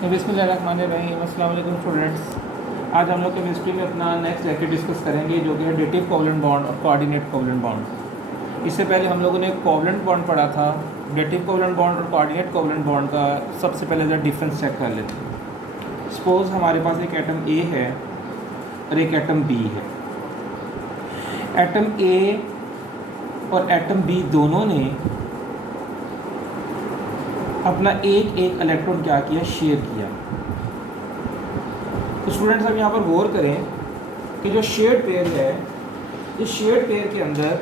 बिस्मिल्लाहिर्रहमानिर्रहीम। अस्सलाम वालेकुम स्टूडेंट्स। आज हम लोग केमिस्ट्री में अपना नेक्स्ट लेक्चर डिस्कस करेंगे जो कि है डेटिव कोवलेंट बॉन्ड और कोऑर्डिनेट कोवलेंट बॉन्ड। इससे पहले हम लोगों ने कोवलेंट बॉन्ड पढ़ा था। डेटिव कोवलेंट बॉन्ड और कोऑर्डिनेट कोवलेंट बॉन्ड का सबसे पहले जरा डिफरेंस चेक कर लेते हैं। सपोज़ हमारे पास एक एटम ए है और एक एटम बी है। एटम ए और एटम बी दोनों ने अपना एक एक इलेक्ट्रॉन क्या किया, शेयर किया। तो स्टूडेंट्स हम यहाँ पर गौर करें कि जो शेयर्ड पेयर है, इस शेयर्ड पेयर के अंदर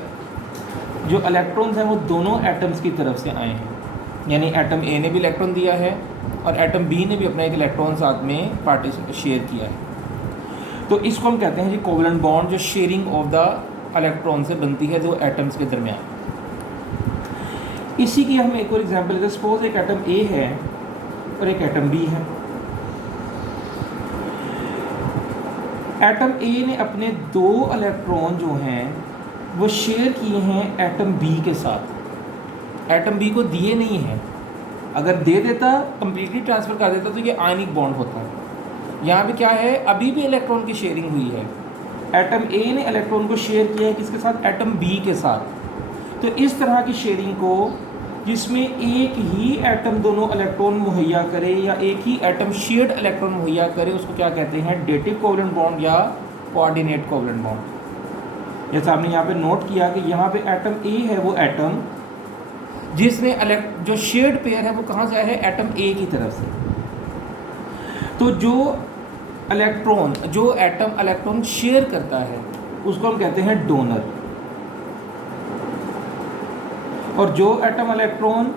जो इलेक्ट्रॉन्स हैं वो दोनों एटम्स की तरफ से आए हैं। यानी एटम ए ने भी इलेक्ट्रॉन दिया है और एटम बी ने भी अपना एक इलेक्ट्रॉन साथ में शेयर किया है। तो इसको हम कहते हैं जी कोवलेंट बॉन्ड, जो शेयरिंग ऑफ द इलेक्ट्रॉन से बनती है दो एटम्स के दरमियान। इसी की हम एक और एग्जांपल लेते हैं। सपोज एक एटम ए है और एक एटम बी है। एटम ए ने अपने दो इलेक्ट्रॉन जो हैं वो शेयर किए हैं एटम बी के साथ। एटम बी को दिए नहीं हैं। अगर दे देता, कंप्लीटली ट्रांसफ़र कर देता तो ये आयनिक बॉन्ड होता है। यहाँ पे क्या है, अभी भी इलेक्ट्रॉन की शेयरिंग हुई है। एटम ए ने इलेक्ट्रॉन को शेयर किया है किसके साथ, एटम बी के साथ। तो इस तरह की शेयरिंग को, जिसमें एक ही एटम दोनों इलेक्ट्रॉन मुहैया करे या एक ही एटम शेयर्ड इलेक्ट्रॉन मुहैया करे, उसको क्या कहते हैं, डेटिव कोवलेंट बॉन्ड या कोऑर्डिनेट कोवलेंट बॉन्ड। जैसा आपने यहाँ पे नोट किया कि यहाँ पे एटम ए है वो एटम जिसने जो शेयर्ड पेयर है वो कहाँ से आया है, एटम ए की तरफ से। तो जो एटम इलेक्ट्रॉन शेयर करता है उसको हम कहते हैं डोनर, और जो एटम इलेक्ट्रॉन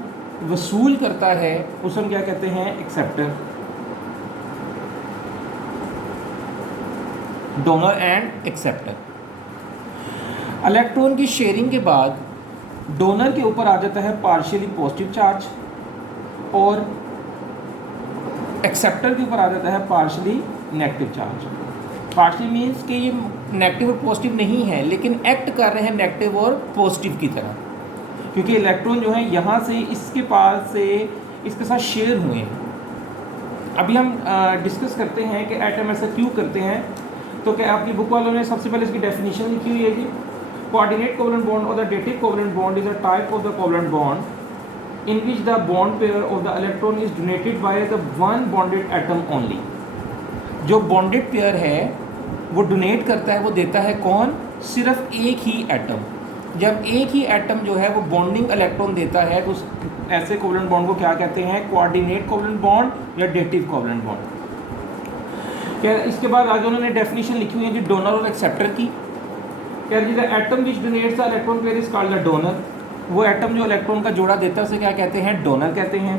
वसूल करता है उसे हम क्या कहते हैं, acceptor. Donor and acceptor. Electron की शेयरिंग के बाद डोनर के ऊपर आ जाता है पार्शियली पॉजिटिव चार्ज और एक्सेप्टर के ऊपर आ जाता है partially negative charge. Partially means कि ये नेगेटिव और पॉजिटिव नहीं है, लेकिन एक्ट कर रहे हैं नेगेटिव और पॉजिटिव की तरह, क्योंकि इलेक्ट्रॉन जो है यहाँ से इसके पास से इसके साथ शेयर हुए हैं। अभी हम डिस्कस करते हैं कि एटम ऐसा क्यों करते हैं। तो क्या आपकी बुक वालों ने सबसे पहले इसकी डेफिनेशन लिखी हुई है जी। कोऑर्डिनेट कोवलेंट बॉन्ड और the dative covalent bond is a type of the covalent bond in which the bond pair of the electron is donated by the one bonded atom only. जो bonded pair है वो donate करता है, वो देता है कौन, सिर्फ एक ही एटम। जब एक ही एटम जो है वो बॉन्डिंग इलेक्ट्रॉन देता है तो ऐसे कोवलेंट बॉन्ड को क्या कहते हैं, कोऑर्डिनेट कोवलेंट बॉन्ड या डेटिव कोवलेंट बॉन्ड। क्या इसके बाद आगे उन्होंने डेफिनेशन लिखी हुई है जी डोनर और एक्सेप्टर की। क्या जी, the atom which donates the electron pair is called the donor. वो एटम जो इलेक्ट्रॉन का जोड़ा देता है उसे क्या कहते हैं, डोनर कहते हैं।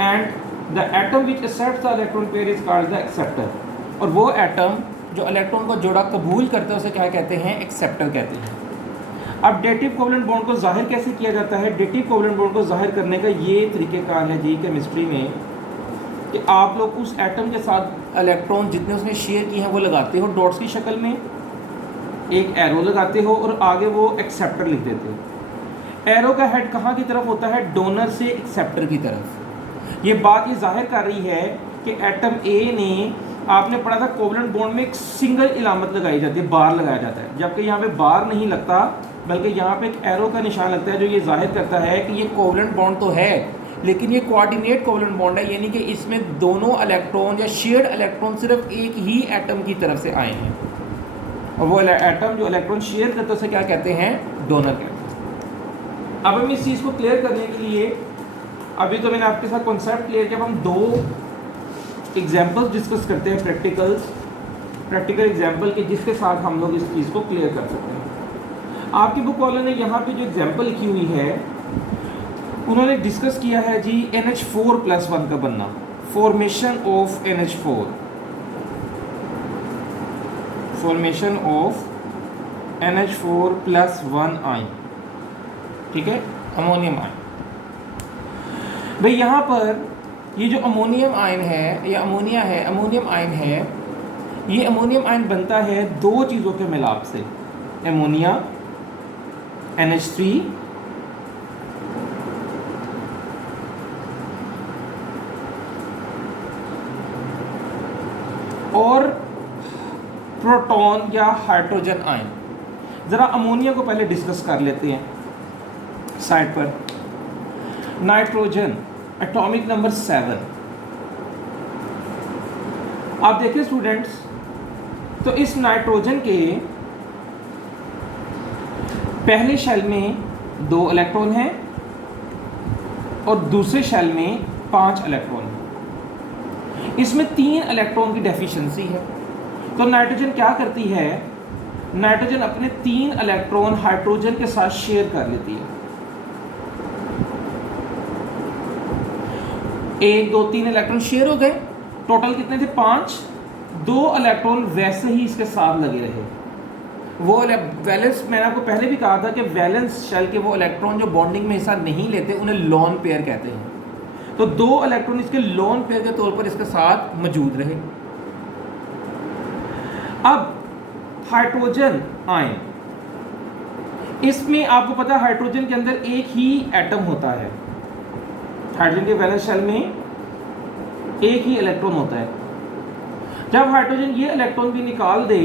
And the atom which accepts the electron pair is called the acceptor. और वो एटम जो इलेक्ट्रॉन का जोड़ा कबूल करता है उसे क्या कहते हैं, एक्सेप्टर कहते हैं। अब डेटिव कोवलेंट बॉन्ड को जाहिर कैसे किया जाता है। डेटिव कोवलेंट बॉन्ड को जाहिर करने का ये तरीक़ेकार है जी केमिस्ट्री में कि आप लोग उस एटम के साथ इलेक्ट्रॉन जितने उसने शेयर किए हैं वो लगाते हो डॉट्स की शक्ल में, एक एरो लगाते हो और आगे वो एक्सेप्टर लिख देते हो। एरो का हेड कहाँ की तरफ होता है, डोनर से एक्सेप्टर की तरफ। ये बात ये जाहिर कर रही है कि एटम ए ने, आपने पढ़ा था कोवलेंट बॉन्ड में एक सिंगल इलामत लगाई जाती है, बार लगाया जाता है, जबकि यहाँ पे बार नहीं लगता बल्कि यहाँ पे एक एरो का निशान लगता है जो ये जाहिर करता है कि ये कोवलेंट बॉन्ड तो है लेकिन ये कोऑर्डिनेट कोवलेंट बॉन्ड है, यानी कि इसमें दोनों इलेक्ट्रॉन या शेयर्ड इलेक्ट्रॉन सिर्फ एक ही एटम की तरफ से आए हैं। और वो एटम जो इलेक्ट्रॉन शेयर करते हैं उसे क्या कहते हैं, डोनर कहते हैं। अब हम इस चीज़ को क्लियर करने के लिए, अभी तो मैंने आपके साथ कॉन्सेप्ट क्लियर किया, अब हम दो एग्जाम्पल्स डिस्कस करते हैं, प्रैक्टिकल एग्जाम्पल के, जिसके साथ हम लोग इस चीज़ को क्लियर कर सकते हैं। आपकी बुक वालों ने यहाँ पे जो एग्जाम्पल लिखी हुई है उन्होंने डिस्कस किया है जी NH4+1 का बनना, formation of NH4, formation of NH4+1 ion, ठीक है, अमोनियम आयन। भाई यहाँ पर ये जो अमोनियम आयन है या अमोनिया है, अमोनियम आयन है, ये अमोनियम आयन बनता है दो चीज़ों के मिलाप से, अमोनिया NH3 और प्रोटॉन या हाइड्रोजन आयन। ज़रा अमोनिया को पहले डिस्कस कर लेते हैं साइड पर। Nitrogen atomic number 7। आप देखिए स्टूडेंट्स, तो इस नाइट्रोजन के पहले शेल में 2 इलेक्ट्रॉन हैं और दूसरे शेल में 5 इलेक्ट्रॉन हैं। इसमें 3 इलेक्ट्रॉन की डेफिशिएंसी है। तो नाइट्रोजन क्या करती है, नाइट्रोजन अपने 3 इलेक्ट्रॉन हाइड्रोजन के साथ शेयर कर लेती है। 1 2 3 इलेक्ट्रॉन शेयर हो गए, टोटल कितने थे 5। 2 इलेक्ट्रॉन वैसे ही इसके साथ लगे रहे। वो वैलेंस, मैंने आपको पहले भी कहा था कि वैलेंस शेल के वो इलेक्ट्रॉन जो बॉन्डिंग में हिस्सा नहीं लेते उन्हें लोन पेयर कहते हैं। तो 2 इलेक्ट्रॉन इसके लोन पेयर के तौर पर इसके साथ मौजूद रहे। अब हाइड्रोजन आयन, इसमें आपको पता है हाइड्रोजन के अंदर एक ही एटम होता है। हाइड्रोजन के वैलेंस शेल में एक ही इलेक्ट्रॉन होता है। जब हाइड्रोजन ये इलेक्ट्रॉन भी निकाल दे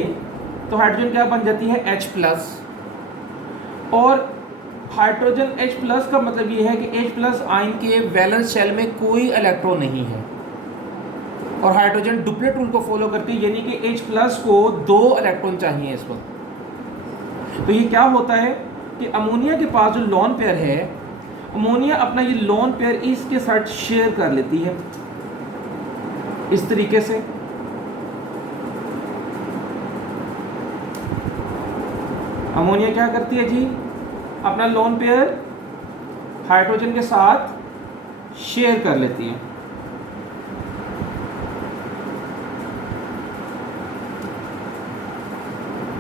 तो हाइड्रोजन क्या बन जाती है H+। और हाइड्रोजन H+ का मतलब ये है कि H+ आयन के वैलेंस शेल में कोई इलेक्ट्रॉन नहीं है और हाइड्रोजन डुप्लेट रूल को फॉलो करती है, यानी कि H+ को 2 इलेक्ट्रॉन चाहिए इस वक्त। तो ये क्या होता है कि अमोनिया के पास जो लोन पेयर है, अमोनिया अपना ये लोन पेयर इसके साथ शेयर कर लेती है इस तरीके से। अमोनिया क्या करती है जी, अपना लोन पेयर हाइड्रोजन के साथ शेयर कर लेती है।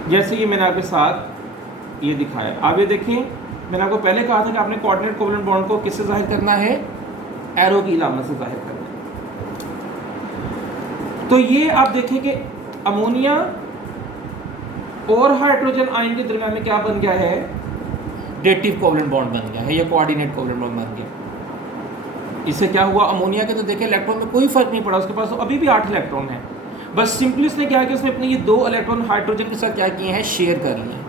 जैसे कि मैंने आपके साथ ये दिखाया। आप ये देखिए, मैंने आपको पहले कहा था कि आपने कोऑर्डिनेट कोवलेंट बॉन्ड को किससे जाहिर करना है, एरो की इलामत से जाहिर करना है। तो ये आप देखिए कि अमोनिया और हाइड्रोजन आयन के दरम्यान में क्या बन गया है, डेटिव कोवलेंट बॉन्ड बन गया है या कोऑर्डिनेट कोवलेंट बॉन्ड बन गया। इससे क्या हुआ, अमोनिया के तो देखिए इलेक्ट्रॉन में कोई फर्क नहीं पड़ा, उसके पास तो अभी भी 8 इलेक्ट्रॉन है। बस सिंपली उसने क्या किया, उसने अपने ये 2 इलेक्ट्रॉन हाइड्रोजन के साथ क्या किए हैं, शेयर कर लिए।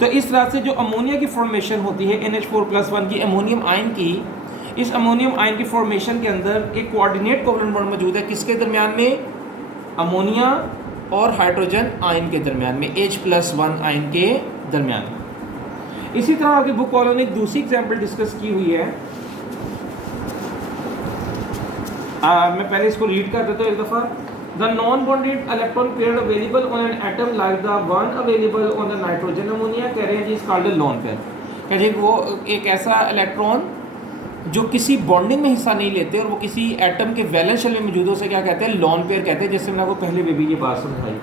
तो इस तरह से जो अमोनिया की फॉर्मेशन होती है NH4+1 की अमोनियम आयन की, इस अमोनियम आयन की फॉर्मेशन के अंदर एक कोऑर्डिनेट कोवलेंट बॉन्ड मौजूद है। किसके दरमियान में, अमोनिया और हाइड्रोजन आयन के दरमियान में, H+1 आयन के दरमियान में। इसी तरह आपकी बुक वालों ने एक दूसरी एग्जाम्पल डिस्कस की हुई है। मैं पहले इसको रीड कर देता हूँ एक दफ़ा। The non-bonded electron pair available on an atom like the one available on the nitrogen ammonia कह रहे हैं जी, is called a lone pair। कह रहे वो एक ऐसा इलेक्ट्रॉन जो किसी बॉन्डिंग में हिस्सा नहीं लेते और वो किसी एटम के वैलेंस शेल में मौजूद हो, से क्या कहते हैं, लोन पेयर कहते हैं। जैसे मैंने आपको पहले भी ये बात समझाई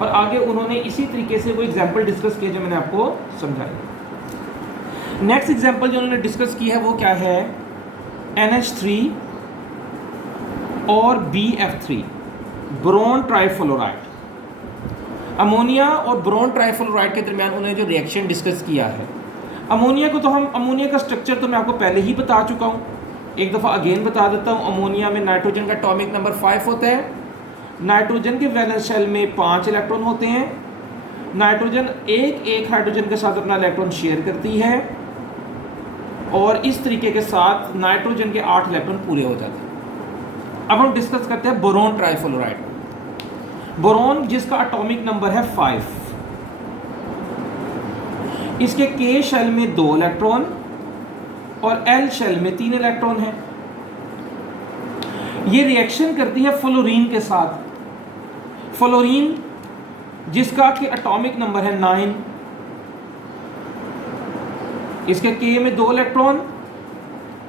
और आगे उन्होंने इसी तरीके से वो एग्जाम्पल डिस्कस किया जो मैंने आपको समझाई। नेक्स्ट एग्जाम्पल जो उन्होंने डिस्कस की है वो क्या है, NH3 और BF3 बोरोन ट्राइफ्लोराइड। अमोनिया और बोरोन ट्राइफ्लोराइड के दरमियान उन्होंने जो रिएक्शन डिस्कस किया है, अमोनिया को तो हम, अमोनिया का स्ट्रक्चर तो मैं आपको पहले ही बता चुका हूँ, एक दफ़ा अगेन बता देता हूँ। अमोनिया में नाइट्रोजन का एटॉमिक नंबर 5 होता है। नाइट्रोजन के वैलेंस शेल में 5 इलेक्ट्रॉन होते हैं। नाइट्रोजन एक हाइड्रोजन के साथ अपना इलेक्ट्रॉन शेयर करती है और इस तरीके के साथ नाइट्रोजन के 8 इलेक्ट्रॉन पूरे हो जाते हैं। अब हम डिस्कस करते हैं बोरोन ट्राइफ्लोराइड। बोरोन जिसका एटॉमिक नंबर है 5, इसके K शेल में 2 इलेक्ट्रॉन और L शेल में 3 इलेक्ट्रॉन हैं। ये रिएक्शन करती है फ्लोरीन के साथ। फ्लोरीन जिसका कि एटॉमिक नंबर है 9, इसके K में 2 इलेक्ट्रॉन,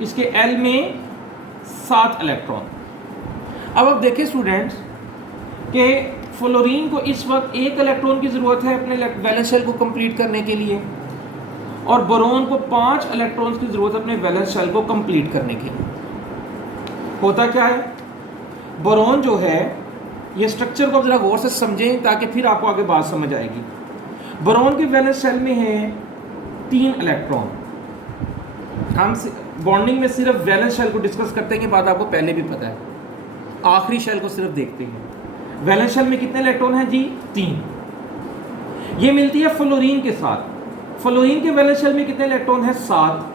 इसके L में 7 इलेक्ट्रॉन। अब आप देखिए स्टूडेंट्स कि फ्लोरीन को इस वक्त 1 इलेक्ट्रॉन की ज़रूरत है अपने वैलेंस शेल को कंप्लीट करने के लिए और बोरोन को 5 इलेक्ट्रॉन्स की ज़रूरत है अपने वैलेंस शेल को कंप्लीट करने के लिए। होता क्या है, बोरोन जो है, ये स्ट्रक्चर को ज़रा गौर से समझें ताकि फिर आपको आगे बात समझ आएगी। बोरोन के वैलेंस शेल में है 3 इलेक्ट्रॉन। हम बॉन्डिंग में सिर्फ वैलेंस शेल को डिस्कस करते हैं कि बात आपको पहले भी पता है, आखिरी शेल को सिर्फ देखते हैं। वैलेंस शेल में कितने इलेक्ट्रॉन हैं जी? 3। ये मिलती है फ्लोरीन के साथ। फ्लोरीन के वैलेंस शेल में कितने इलेक्ट्रॉन हैं? 7।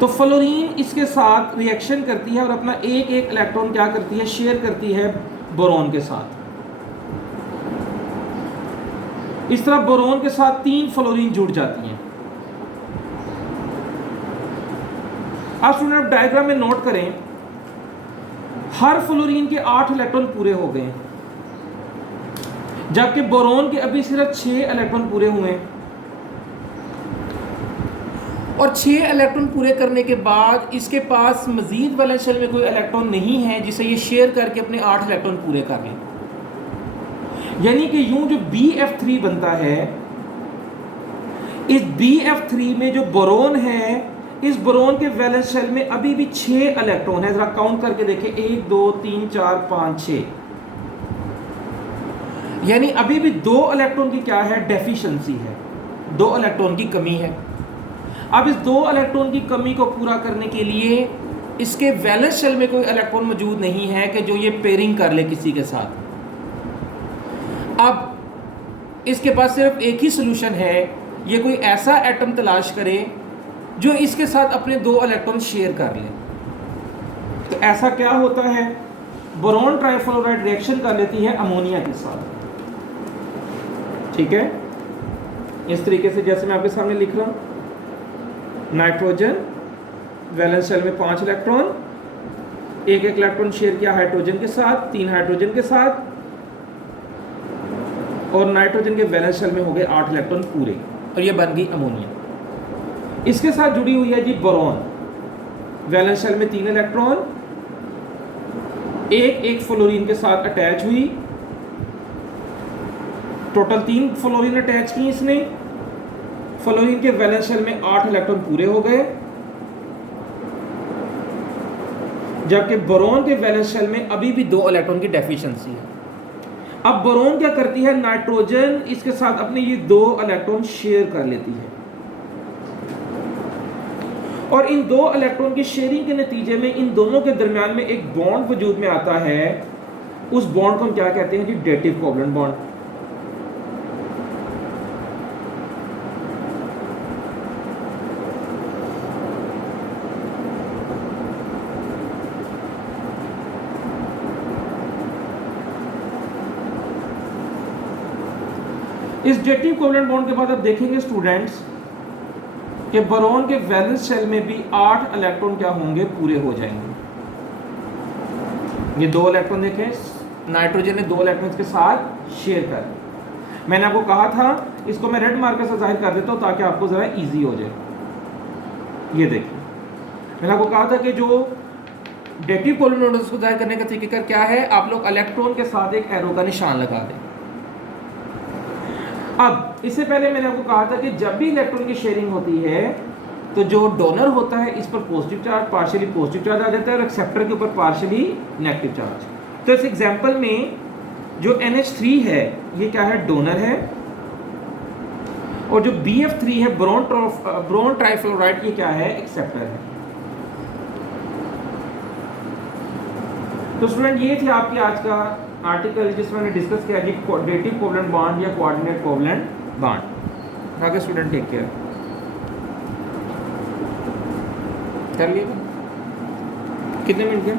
तो फ्लोरीन इसके साथ रिएक्शन करती है और अपना एक एक इलेक्ट्रॉन क्या करती है? शेयर करती है बोरॉन के साथ। इस तरह बोरॉन के साथ 3 फ्लोरीन जुड़ जाती हैं। अब स्टूडेंट डायग्राम में नोट करें, हर फ्लोरीन के 8 इलेक्ट्रॉन पूरे हो गए, जबकि बोरॉन के अभी सिर्फ 6 इलेक्ट्रॉन पूरे हुए हैं। और 6 इलेक्ट्रॉन पूरे करने के बाद इसके पास मजीद वैलेंस शेल में कोई इलेक्ट्रॉन नहीं है जिसे ये शेयर करके अपने 8 इलेक्ट्रॉन पूरे कर लें। यानी कि यूं जो BF3 बनता है, इस BF3 में जो बोरॉन है, इस बोरॉन के वैलेंस शेल में अभी भी 6 इलेक्ट्रॉन है। जरा काउंट करके देखें, 1 2 3 4 5 6, यानी अभी भी 2 इलेक्ट्रॉन की क्या है? डेफिशिएंसी है, 2 इलेक्ट्रॉन की कमी है। अब इस 2 इलेक्ट्रॉन की कमी को पूरा करने के लिए इसके वैलेंस शेल में कोई इलेक्ट्रॉन मौजूद नहीं है कि जो ये पेयरिंग कर ले किसी के साथ। अब इसके पास सिर्फ एक ही सोल्यूशन है, ये कोई ऐसा एटम तलाश करे जो इसके साथ अपने 2 इलेक्ट्रॉन शेयर कर ले। तो ऐसा क्या होता है? बोरॉन ट्राइफ्लोराइड रिएक्शन कर लेती है अमोनिया के साथ। ठीक है, इस तरीके से जैसे मैं आपके सामने लिख रहा हूं, नाइट्रोजन वैलेंस शेल में 5 इलेक्ट्रॉन, एक एक इलेक्ट्रॉन शेयर किया हाइड्रोजन के साथ, 3 हाइड्रोजन के साथ, और नाइट्रोजन के वैलेंस शेल में हो गए 8 इलेक्ट्रॉन पूरे, और ये बन गई अमोनिया। इसके साथ जुड़ी हुई है जी बोरॉन, वैलेंस शेल में 3 इलेक्ट्रॉन, एक एक फ्लोरीन के साथ अटैच हुई, टोटल 3 फ्लोरीन अटैच की इसने। फ्लोरीन के वैलेंस शेल में 8 इलेक्ट्रॉन पूरे हो गए, जबकि बोरॉन के वैलेंस शेल में अभी भी 2 इलेक्ट्रॉन की डेफिशिएंसी है। अब बोरॉन क्या करती है? नाइट्रोजन इसके साथ अपने ये 2 इलेक्ट्रॉन शेयर कर लेती है, और इन 2 इलेक्ट्रॉन की शेयरिंग के नतीजे में इन दोनों के दरमियान में एक बॉन्ड वजूद में आता है। उस बॉन्ड को हम क्या कहते हैं जी? Dative covalent bond. इस डेटिव कोवलेंट बॉन्ड के बाद आप देखेंगे स्टूडेंट्स कि बोरॉन के वैलेंस शेल में भी 8 इलेक्ट्रॉन क्या होंगे? पूरे हो जाएंगे। ये 2 इलेक्ट्रॉन देखें, नाइट्रोजन ने 2 इलेक्ट्रॉन के साथ शेयर कर। मैंने आपको कहा था इसको मैं रेड मार्कर से जाहिर कर देता हूँ ताकि आपको ज़रा इजी हो जाए। ये देखिए, मैंने आपको कहा था कि जो डेटिव कोवलेंट बॉन्ड्स को जाहिर करने का तरीका क्या है? आप लोग इलेक्ट्रॉन के साथ एक एरो का निशान लगा दें। अब इससे पहले मैंने आपको कहा था कि जब भी इलेक्ट्रॉन की शेयरिंग होती है तो जो डोनर होता है इस पर positive charge, partially positive charge आ जाता है, और एक्सेप्टर के ऊपर पार्शियली नेगेटिव चार्ज। तो इस एग्जांपल में जो NH3 है ये क्या है? डोनर है, और जो BF3 है बोरॉन ट्राइफ्लोराइड ये क्या है? एक्सेप्टर है। तो स्टूडेंट ये थी आपकी आज का आर्टिकल जिसमें मैंने डिस्कस किया कि डेटिव कोवलेंट बॉन्ड या कोऑर्डिनेट कोवलेंट बॉन्ड। आगे स्टूडेंट टेक केयर कर लिए। कितने मिनट के?